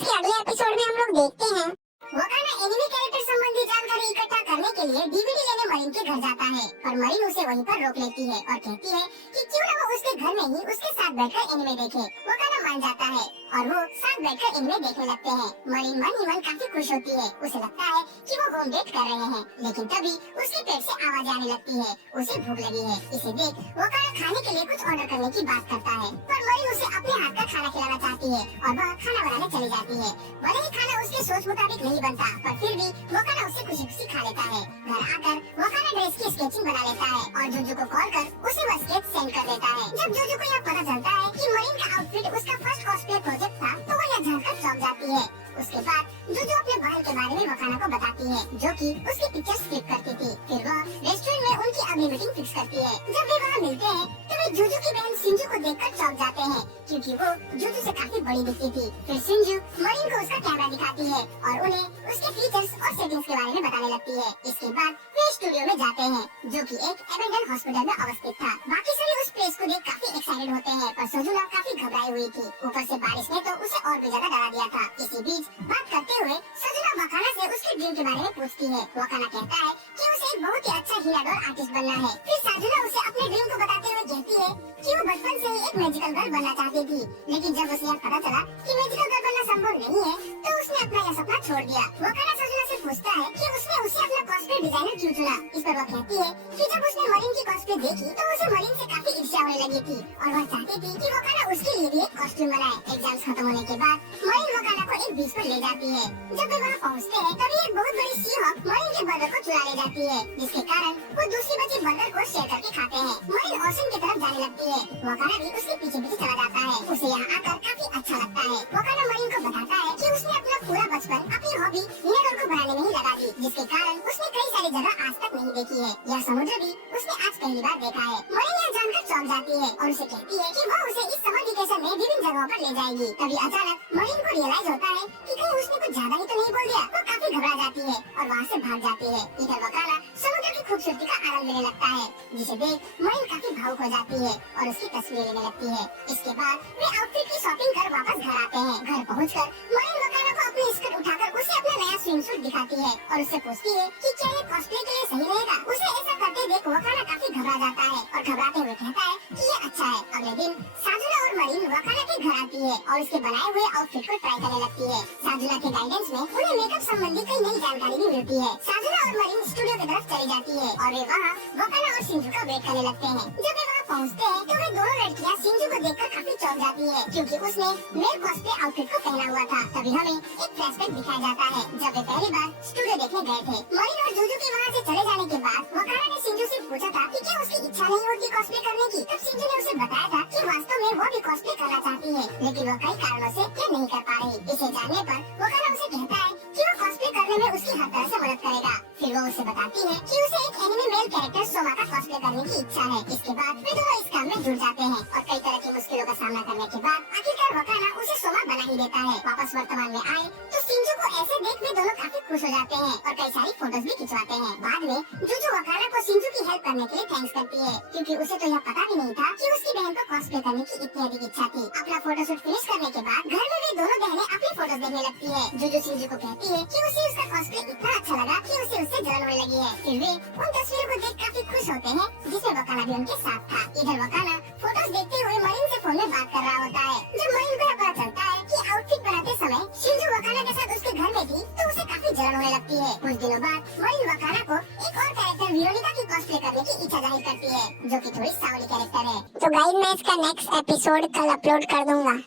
इसके अगले एपिसोड में हम लोग देखते हैं वकाना एनिमे कैरेक्टर संबंधी जानकारी इकट्ठा करने के लिए डीवीडी लेने मरीन के घर जाता है, पर मरीन उसे वहीं पर रोक लेती है और कहती है कि क्यों ना वो उसके घर में ही उसके साथ बैठकर एनिमे देखे। वकाना मान जाता है और वो साथ बैठकर एनिमे देखने लगते हैं। मरीन मन ही मन काफी खुश होती है। उसे लगता है कि वो होम डेट कर रहे हैं, लेकिन तभी उसके पेट से आवाज आने लगती है। उसे भूख लगी है। इसे देख वकाना खाने के लिए कुछ ऑर्डर करने की बात करता है, पर मरीन उसे अपने हाथ का खाना खिलाना चाहती है और वह खाना बनाने चली जाती है। भले ही खाना उसके सोच मुताबिक नहीं बनता, पर फिर भी वकाना उससे खुशी खुशी खा लेता है। घर आकर वकाना ड्रेस की स्केचिंग बना लेता है और जूजू को कॉल कर उसे वह स्केच सेंड कर देता है। जब जूजू को यह पता चलता है कि मरीन का आउटफिट उसका फर्स्ट कॉस्प्ले प्रोजेक्ट था, तो वह यह जानकर चौंक जाती है। उसके बाद जूजू अपने बहन के बारे में वकाना को बताती है, जो कि उसकी पिक्चर्स क्लिक करती थी। फिर वह रेस्टोरेंट में उनकी अगली मीटिंग फिक्स करती है। जब वे वहाँ मिलते हैं तो वे जूजू की बहन सिंजू को देखकर चौंक जाते हैं, क्योंकि वो जूजू से काफी बड़ी दिखती थी। फिर सिंजू मरीन को उसका कैमरा दिखाती है और उन्हें उसके फीचर्स और सेटिंग्स के बारे में बताने लगती है। इसके बाद वे स्टूडियो में जाते हैं, जो कि एक एबेंडन हॉस्पिटल में अवस्थित था। बाकी सभी उस प्लेस को देख काफी एक्साइटेड होते हैं, पर सोजुना काफी घबराई हुई थी। ऊपर से बारिश ने तो उसे और भी ज्यादा डरा दिया था। इसी बीच बात करते हुए सोजुना वकाना से उसके ड्रीम के बारे में पूछती है। वकाना कहता है कि उसे एक बहुत ही अच्छा हीराडोर आर्टिस्ट बनना है। फिर साजुना उसे अपने ड्रीम को बताते हुए कहती है कि वो बचपन से ही एक मैजिकल गर्ल बनना चाहती थी, लेकिन जब उसे यह पता चला कि मैजिकल गर्ल बनना संभव नहीं है, तो उसने अपना यह सपना छोड़ दिया। वकाना सोजुना से पूछता है कि उसने उसे अपना कॉस्प्ले डिजाइनर क्यों चुना। इस पर वह कहती है कि जब उसने मरीन की कॉस्प्ले देखी तो उसे मरीन से काफी ईर्ष्या होने लगी थी और वह चाहती थी कि वकाना उसके लिए भी एक कॉस्ट्यूम बनाए। एग्जाम्स खत्म होने के बाद मरीन वकाना को एक बीच पर ले जाती है। जब वे वहाँ पहुँचते हैं तभी एक बहुत बड़ी सी हॉक मरीन के बर्गर को चुरा ले जाती है, जिसके कारण वो दूसरी बची बर्गर को शेयर करके खाते हैं। मरीन ओशन की तरफ जाने लगती है। वकाना भी उसके पीछे पीछे चला जाता है। उसे यहाँ आकर काफी अच्छा लगता है। वकाना मरीन को बताता है कि उसने अपना पूरा बचपन अपनी हॉबी हीराडोर को बनाने में ही लगा दी, जिसके कारण उसने कई सारी जगह आज तक नहीं देखी है। यह समुद्र भी उसने आज पहली बार देखा है। मरीन यह जानकर चौंक जाती है और उसे कहती है कि वह उसे इस समर वेकेशन में विभिन्न जगहों पर ले जाएगी। तभी अचानक मरीन को रियलाइज होता है कि कहीं उसने कुछ ज्यादा ही तो नहीं बोल दिया। वो काफी घबरा जाती है और वहाँ से भाग जाती है। इधर वकाना समुद्र की खूबसूरती का आनंद लेने लगता है, जिसे देख मरीन काफी भावुक हो जाती है और उसकी तस्वीर लेने लगती है। इसके बाद वे आउटफिट की शॉपिंग कर वापस घर आते हैं। घर पहुंचकर मरीन वकाना को अपनी स्कर्ट उठाकर उसे अपना नया स्विम सूट दिखाती है और उससे पूछती है कि क्या ये कॉस्प्ले के लिए सही रहेगा। उसे ऐसा करते देख वकाना काफी घबरा जाता है और घबराते हुए कहता है कि ये अच्छा है। अगले दिन साजुना और मरीन वकाना के घर आती है और उसके बनाए हुए आउटफिट को ट्राई करने लगती है। साजुना के गाइडेंस में उन्हें मेकअप संबंधी कई नई जानकारी भी मिलती है। साजुना और मरीन स्टूडियो की तरफ चली जाती है और वे वहाँ वकाना और सिंजू का वेट करने लगते हैं। जब वे वहाँ पहुँचते हैं तो वे दोनों लड़कियाँ सिंजू को देखकर काफी चौंक जाती है, क्योंकि उसने मेल कॉस्प्ले आउटफिट को पहना हुआ था। तभी हमें एक फ्लैशबैक दिखाया जाता है जब वे पहली बार स्टूडियो देखने गए थे। मरीन और जूजू के वहाँ से चले जाने के बाद वकाना ने सिंजू से पूछा था कि क्या उसकी इच्छा नहीं होती कॉस्प्ले करने की। तब सिंजू ने उसे बताया था कि वास्तव में वो भी कॉस्प्ले करना चाहती है, लेकिन वो कई कारणों से यह नहीं कर पा रही। इसे जानने पर वकाना उसे कहता है कि वो कॉस्प्ले करने में उसकी हर तरह से मदद करेगा। फिर वो उसे बताती है कि उसे एक एनिमे मेल कैरेक्टर सोमा का कॉस्प्ले करने की इच्छा है। इसके बाद वे दोनों इस काम में जुड़ जाते हैं और कई तरह की मुश्किलों का सामना करने के बाद आखिरकार वकाना उसे सोमा बना ही देता है। वापस वर्तमान में आए तो सिंजू को ऐसे देख वे दोनों काफी खुश हो जाते हैं और कई सारी फोटोज भी खिंचवाते हैं। बाद में जूजू वकाना को सिंजू की हेल्प करने के लिए थैंक्स करती है, क्योंकि उसे तो यह पता भी नहीं था कि उसकी बहन को कॉस्प्ले करने की इतनी अधिक इच्छा थी। अपना फोटोशूट फिनिश करने के बाद घर में वे दोनों बहनें अपनी फोटोज देखने लगती है। जूजू सिंजू को कहती है कि उसे उसका कॉस्प्ले इतना अच्छा लगा कि उसे उससे जलन होने लगी है। फिर वे उन तस्वीरों को देख काफी खुश होते हैं, जिसमें वकाना भी उनके साथ था। इधर वकाना फोटोज देखते हुए मरीन से फोन में बात कर रहा होता है। जब मरीन को पता चलता है कि आउटफिट बनाते समय सिंजू वकाना के साथ उसके घर में थी, तो उसे काफी जलन होने लगती है। कुछ दिनों बाद मरीन वकाना को एक और कैरेक्टर विरोनिका की कॉस्प्ले करने की इच्छा जाहिर करती है, जो कि थोड़ी सावली कैरेक्टर है। तो गाइस मैं इसका नेक्स्ट एपिसोड कल अपलोड कर दूंगा।